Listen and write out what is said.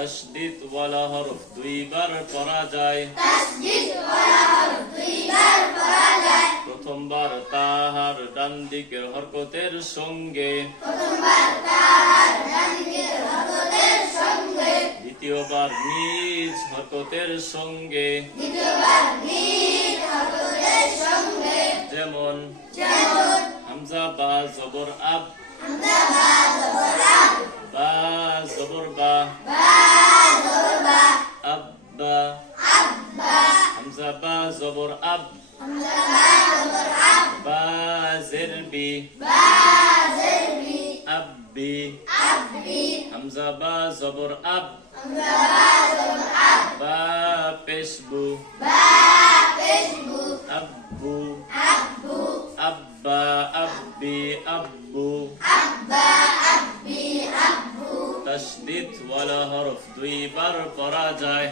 তাসদিদ ওয়ালা হরফ দুইবার পড়া যায়। তাসদিদ ওয়ালা হরফ দুইবার পড়া যায়। প্রথমবার তাহার ডান দিকের হরকতের সঙ্গে। প্রথমবার তাহার ডান দিকের হরকতের সঙ্গে। দ্বিতীয়বার নিজ হরকতের সঙ্গে। দ্বিতীয়বার নিজ হরকতের সঙ্গে। যেমন যেমন হামজা বা জবর আব। বা জবর বা আব্বা হামজা বা জবর আব বা জের বি আব্বি হামজা বা জবর আব বা পেশবু আব্বু আব্বা আব্বি আব্বু তসদিদ ওয়ালা হরফ দুইবার পড়া যায়